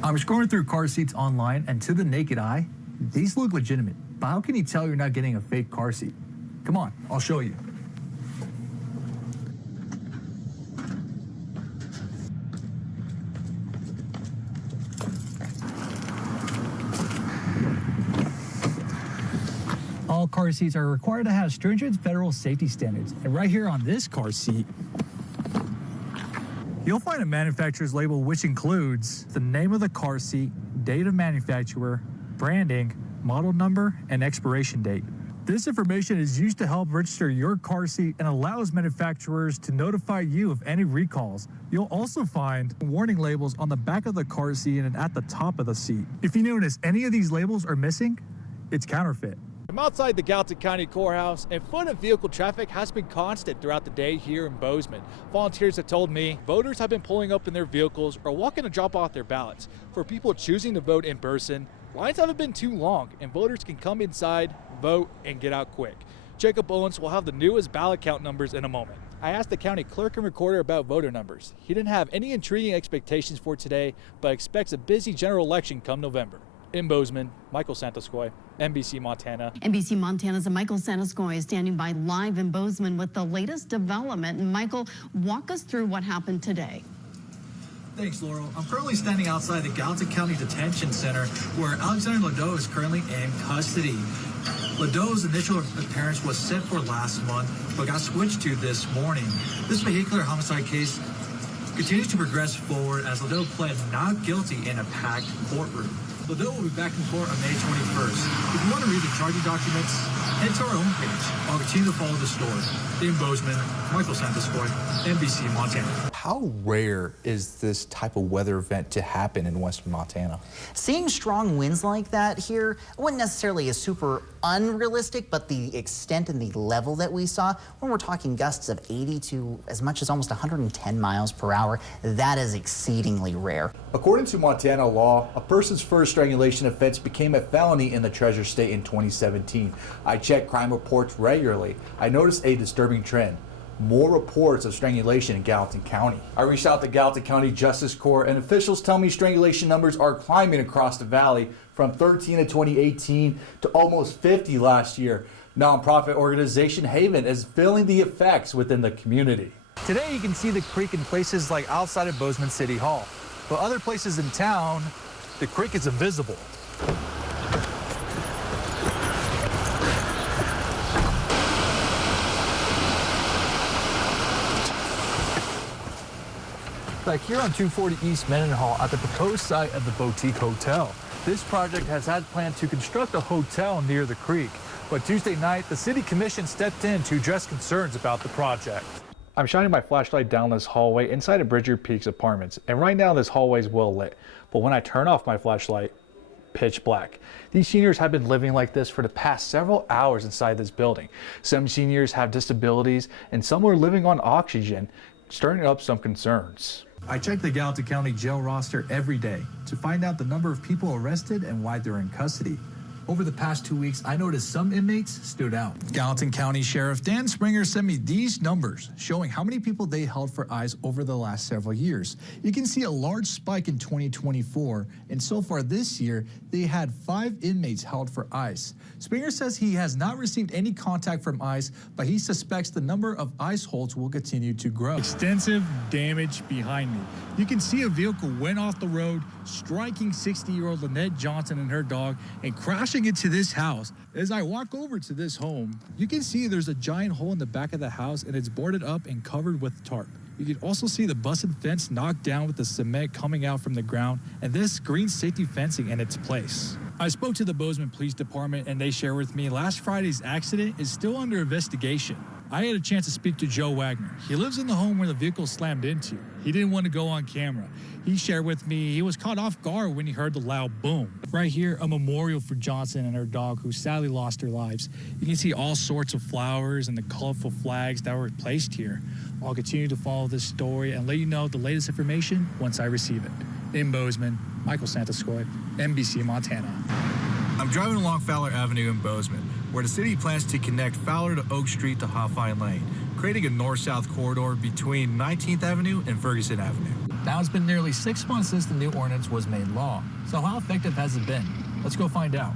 I'm scrolling through car seats online, and to the naked eye, these look legitimate. But how can you tell you're not getting a fake car seat? Come on, I'll show you. All car seats are required to have stringent federal safety standards. And right here on this car seat, you'll find a manufacturer's label which includes the name of the car seat, date of manufacturer, branding, model number, and expiration date. This information is used to help register your car seat and allows manufacturers to notify you of any recalls. You'll also find warning labels on the back of the car seat and at the top of the seat. If you notice any of these labels are missing, it's counterfeit. I'm outside the Gallatin County Courthouse, and foot and vehicle traffic has been constant throughout the day here in Bozeman. Volunteers have told me voters have been pulling up in their vehicles or walking to drop off their ballots. For people choosing to vote in person, lines haven't been too long, and voters can come inside, vote, and get out quick. Jacob Owens will have the newest ballot count numbers in a moment. I asked the county clerk and recorder about voter numbers. He didn't have any intriguing expectations for today, but expects a busy general election come November. In Bozeman, Michael Santoscoy, NBC Montana. NBC Montana's Michael Santoscoy is standing by live in Bozeman with the latest development. And Michael, walk us through what happened today. Thanks, Laurel. I'm currently standing outside the Gallatin County Detention Center where Alexander Ledoux is currently in custody. Ledoux' initial appearance was set for last month, but got switched to this morning. This vehicular homicide case continues to progress forward as Ledoux pled not guilty in a packed courtroom. Ledoux will be back in court on May 21st. If you want to read the charging documents, head to our homepage. I'll continue to follow the story. In Bozeman, Michael Santoscoy, NBC Montana. How rare is this type of weather event to happen in western Montana? Seeing strong winds like that here wasn't necessarily a super unrealistic, but the extent and the level that we saw, when we're talking gusts of 80 to as much as almost 110 miles per hour, that is exceedingly rare. According to Montana law, a person's first strangulation offense became a felony in the Treasure State in 2017. I check crime reports regularly. I noticed a disturbing trend. More reports of strangulation in Gallatin County. I reached out to Gallatin County Justice Corps, and officials tell me strangulation numbers are climbing across the valley from 13 in 2018 to almost 50 last year. Nonprofit organization Haven is feeling the effects within the community. Today you can see the creek in places like outside of Bozeman City Hall, but other places in town, the creek is invisible. Like here on 240 East Mendenhall at the proposed site of the Boutique Hotel. This project has had plans to construct a hotel near the creek, but Tuesday night the City Commission stepped in to address concerns about the project. I'm shining my flashlight down this hallway inside of Bridger Peaks Apartments, and right now this hallway is well lit, but when I turn off my flashlight, pitch black. These seniors have been living like this for the past several hours inside this building. Some seniors have disabilities, and some are living on oxygen, stirring up some concerns. I check the Gallatin County jail roster every day to find out the number of people arrested and why they're in custody. Over the past 2 weeks, I noticed some inmates stood out. Gallatin County Sheriff Dan Springer sent me these numbers showing how many people they held for ICE over the last several years. You can see a large spike in 2024, and so far this year, they had 5 inmates held for ICE. Springer says he has not received any contact from ICE, but he suspects the number of ICE holds will continue to grow. Extensive damage behind me. You can see a vehicle went off the road, striking 60-year-old Lynette Johnson and her dog, and crashing into this house. As I walk over to this home, you can see there's a giant hole in the back of the house, and it's boarded up and covered with tarp. You can also see the busted fence knocked down with the cement coming out from the ground, and this green safety fencing in its place. I spoke to the Bozeman Police Department, and they shared with me last Friday's accident is still under investigation. I had a chance to speak to Joe Wagner. He lives in the home where the vehicle slammed into. He didn't want to go on camera. He shared with me he was caught off guard when he heard the loud boom. Right here, a memorial for Johnson and her dog who sadly lost their lives. You can see all sorts of flowers and the colorful flags that were placed here. I'll continue to follow this story and let you know the latest information once I receive it. In Bozeman, Michael Santoscoy, NBC Montana. I'm driving along Fowler Avenue in Bozeman, where the city plans to connect Fowler to Oak Street to Hofine Lane, creating a north-south corridor between 19th Avenue and Ferguson Avenue. Now it's been nearly 6 months since the new ordinance was made law. So how effective has it been? Let's go find out.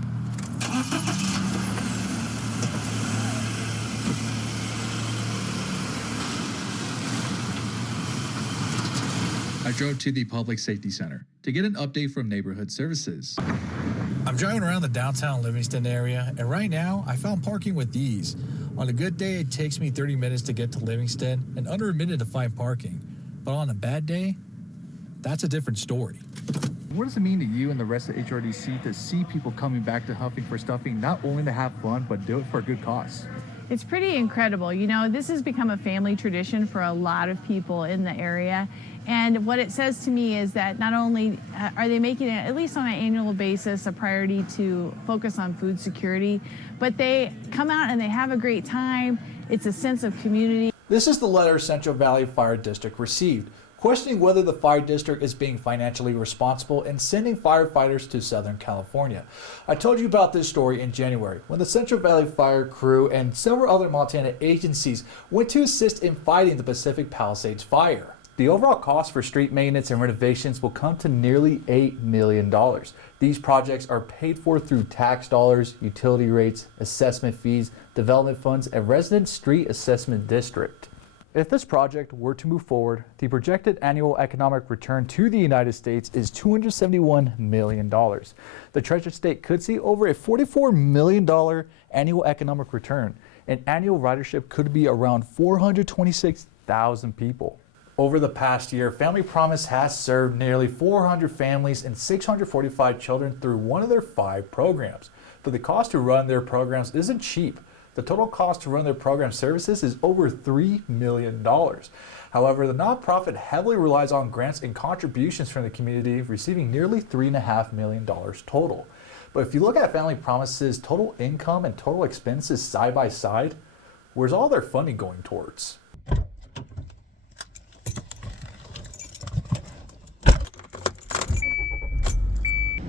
I drove to the Public Safety Center to get an update from Neighborhood Services. I'm driving around the downtown Livingston area, and right now I found parking with ease. On a good day, it takes me 30 minutes to get to Livingston and under a minute to find parking. But on a bad day, that's a different story. What does it mean to you and the rest of HRDC to see people coming back to Huffing for Stuffing, not only to have fun, but do it for a good cause? It's pretty incredible. You know, this has become a family tradition for a lot of people in the area. And what it says to me is that not only are they making it, at least on an annual basis, a priority to focus on food security, but they come out and they have a great time. It's a sense of community. This is the letter Central Valley Fire District received, questioning whether the fire district is being financially responsible in sending firefighters to Southern California. I told you about this story in January when the Central Valley Fire Crew and several other Montana agencies went to assist in fighting the Pacific Palisades fire. The overall cost for street maintenance and renovations will come to nearly $8 million. These projects are paid for through tax dollars, utility rates, assessment fees, development funds, and resident street assessment district. If this project were to move forward, the projected annual economic return to the United States is $271 million. The Treasure State could see over a $44 million annual economic return, and annual ridership could be around 426,000 people. Over the past year, Family Promise has served nearly 400 families and 645 children through one of their 5 programs. But the cost to run their programs isn't cheap. The total cost to run their program services is over $3 million. However, the nonprofit heavily relies on grants and contributions from the community, receiving nearly $3.5 million total. But if you look at Family Promise's total income and total expenses side by side, where's all their funding going towards?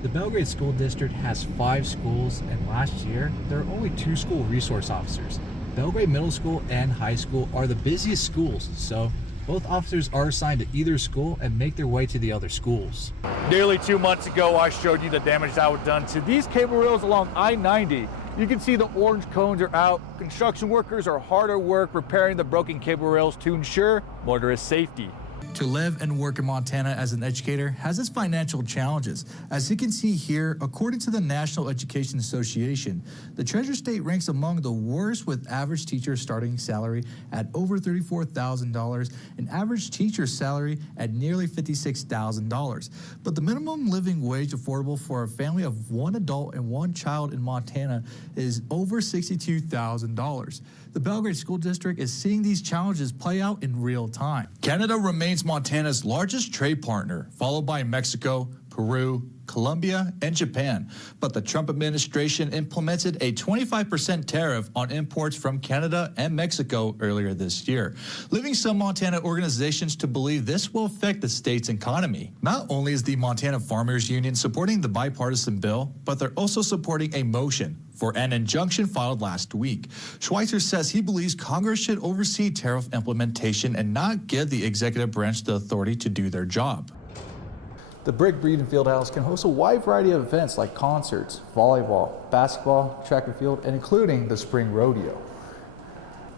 The Belgrade School District has 5 schools, and last year there are only 2 school resource officers. Belgrade Middle School and High School are the busiest schools, so both officers are assigned to either school and make their way to the other schools. Nearly 2 months ago, I showed you the damage that was done to these cable rails along I-90. You can see the orange cones are out. Construction workers are hard at work repairing the broken cable rails to ensure motorist safety. To live and work in Montana as an educator has its financial challenges. As you can see here, according to the National Education Association, the Treasure State ranks among the worst, with average teacher starting salary at over $34,000 and average teacher salary at nearly $56,000. But the minimum living wage affordable for a family of 1 adult and 1 child in Montana is over $62,000. The Belgrade School District is seeing these challenges play out in real time. Canada remains Montana's largest trade partner, followed by Mexico, Peru, Colombia, and Japan. But the Trump administration implemented a 25% tariff on imports from Canada and Mexico earlier this year, leaving some Montana organizations to believe this will affect the state's economy. Not only is the Montana Farmers Union supporting the bipartisan bill, but they're also supporting a motion for an injunction filed last week. Schweitzer says he believes Congress should oversee tariff implementation and not give the executive branch the authority to do their job. The Brick Breeden Fieldhouse can host a wide variety of events like concerts, volleyball, basketball, track and field, and including the Spring Rodeo.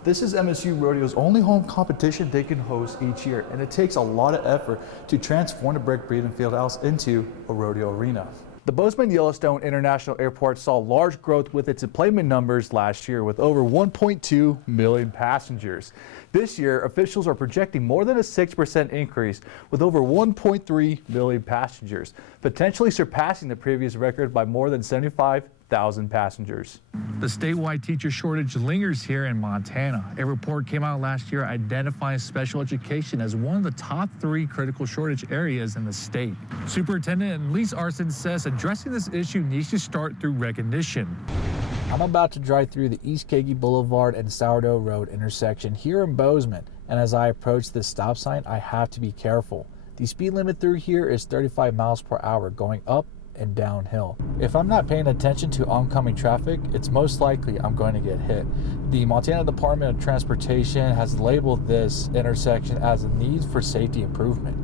This is MSU Rodeo's only home competition they can host each year, and it takes a lot of effort to transform the Brick Breeden Fieldhouse into a rodeo arena. The Bozeman Yellowstone International Airport saw large growth with its enplanement numbers last year, with over 1.2 million passengers. This year, officials are projecting more than a 6% increase, with over 1.3 million passengers, potentially surpassing the previous record by more than 75,000 passengers. The statewide teacher shortage lingers here in Montana. A report came out last year identifying special education as one of the top 3 critical shortage areas in the state. Superintendent Lise Arson says addressing this issue needs to start through recognition. I'm about to drive through the East Kagi Boulevard and Sourdough Road intersection here in Bozeman, and as I approach this stop sign, I have to be careful. The speed limit through here is 35 miles per hour going up and downhill. If I'm not paying attention to oncoming traffic, it's most likely I'm going to get hit. The Montana Department of Transportation has labeled this intersection as a need for safety improvement.